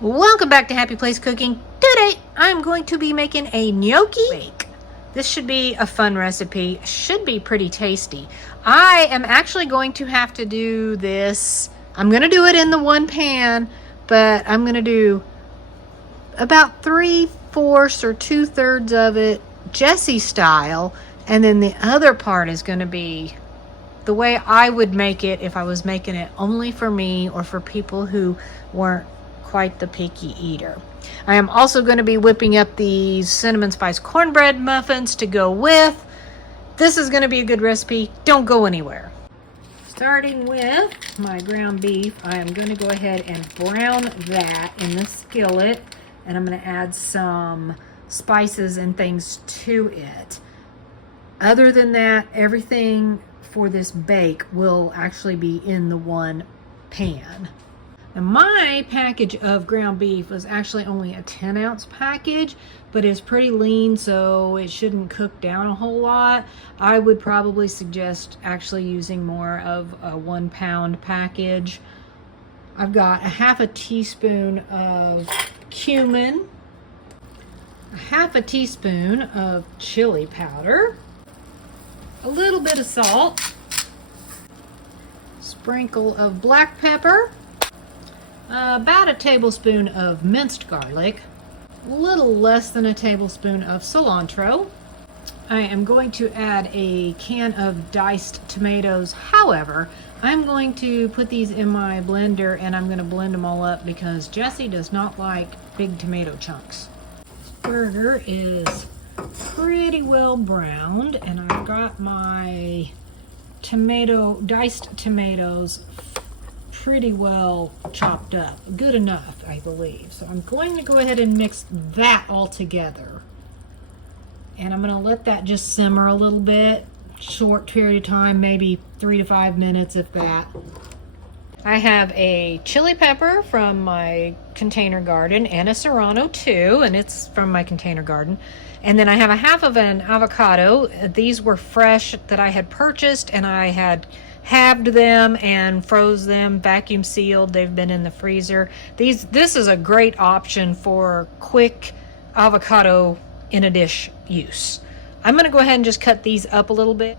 Welcome back to Happy Place Cooking. Today I'm going to be making a gnocchi bake. This should be a fun recipe. Should be pretty tasty. I am actually going to have to do this. I'm going to do it in the one pan, but I'm going to do about 3/4 or 2/3 of it Jessie style, and then the other part is going to be the way I would make it if I was making it only for me or for people who weren't quite the picky eater. I am also going to be whipping up these cinnamon spice cornbread muffins to go with. This is going to be a good recipe. Don't go anywhere. Starting with my ground beef, I am going to go ahead and brown that in the skillet, and I'm going to add some spices and things to it. Other than that, everything for this bake will actually be in the one pan. Now, my package of ground beef was actually only a 10-ounce package, but it's pretty lean, so it shouldn't cook down a whole lot. I would probably suggest actually using more of a 1-pound package. I've got a 1/2 teaspoon of cumin, a 1/2 teaspoon of chili powder, a little bit of salt, sprinkle of black pepper, about a tablespoon of minced garlic, a little less than a tablespoon of cilantro. I am going to add a can of diced tomatoes. However, I'm going to put these in my blender and I'm going to blend them all up because Jessie does not like big tomato chunks. Burger is pretty well browned, and I've got my diced tomatoes pretty well chopped up. Good enough, I believe. So I'm going to go ahead and mix that all together. And I'm going to let that just simmer a little bit. Short period of time, maybe 3 to 5 minutes, if that. I have a chili pepper from my container garden and a serrano too, and it's from my container garden. And then I have a 1/2 of an avocado. These were fresh that I had purchased, and I had halved them and froze them, vacuum sealed. They've been in the freezer. This is a great option for quick avocado in a dish use. I'm going to go ahead and just cut these up a little bit.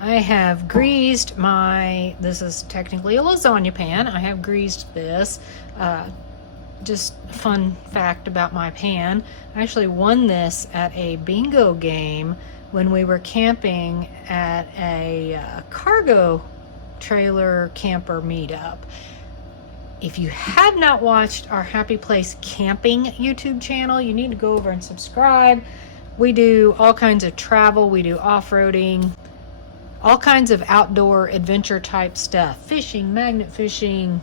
I have greased this is technically a lasagna pan. I have greased this. Just fun fact about my pan. I actually won this at a bingo game when we were camping at a cargo trailer camper meetup. If you have not watched our Happy Place Camping YouTube channel, you need to go over and subscribe. We do all kinds of travel. We do off-roading, all kinds of outdoor adventure type stuff. Fishing, magnet fishing,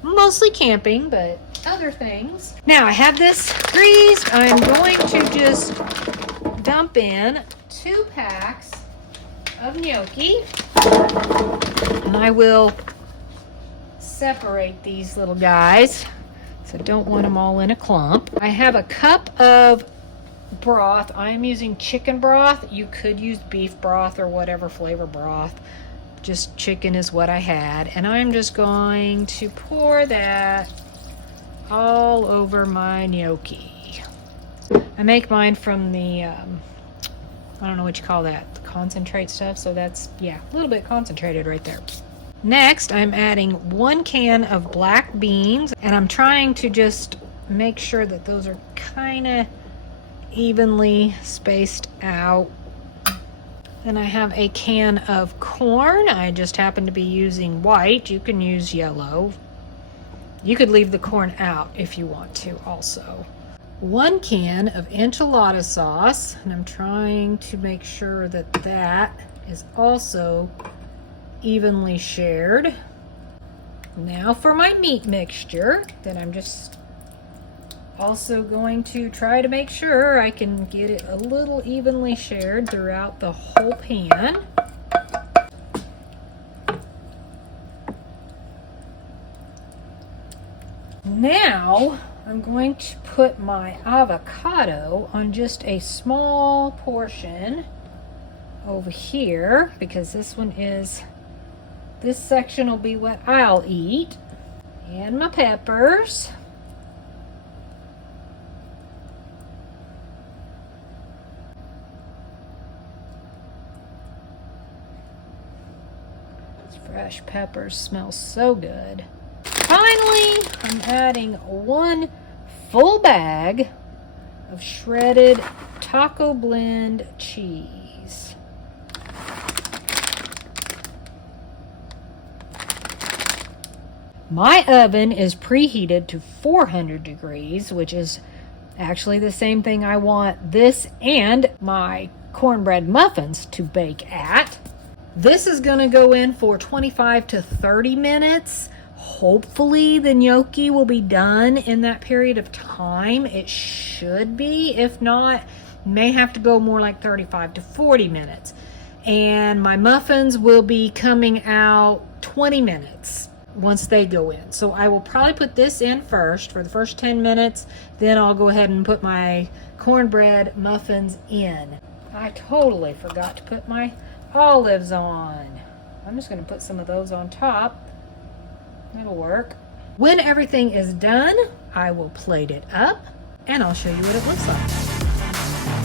mostly camping, but other things. Now I have this greased. I'm going to just dump in 2 packs of gnocchi. And I will separate these little guys. So don't want them all in a clump. I have a cup of broth. I am using chicken broth. You could use beef broth or whatever flavor broth. Just chicken is what I had. And I'm just going to pour that all over my gnocchi. I make mine from the, I don't know what you call that, the concentrate stuff. So that's, yeah, a little bit concentrated right there. Next, I'm adding 1 can of black beans. And I'm trying to just make sure that those are kind of evenly spaced out. Then I have a can of corn. I just happen to be using white. You can use yellow. You could leave the corn out if you want to also. 1 can of enchilada sauce, and I'm trying to make sure that that is also evenly shared. Now for my meat mixture that I'm just also going to try to make sure I can get it a little evenly shared throughout the whole pan. Now I'm going to put my avocado on just a small portion over here, because this section will be what I'll eat. And my peppers. These fresh peppers smell so good. Finally, I'm adding 1 full bag of shredded taco blend cheese. My oven is preheated to 400 degrees, which is actually the same thing I want this and my cornbread muffins to bake at. This is going to go in for 25 to 30 minutes. Hopefully the gnocchi will be done in that period of time. It should be. If not, may have to go more like 35 to 40 minutes. And my muffins will be coming out 20 minutes once they go in. So I will probably put this in first for the first 10 minutes. Then I'll go ahead and put my cornbread muffins in. I totally forgot to put my olives on. I'm just going to put some of those on top. That'll work. When everything is done, I will plate it up and I'll show you what it looks like.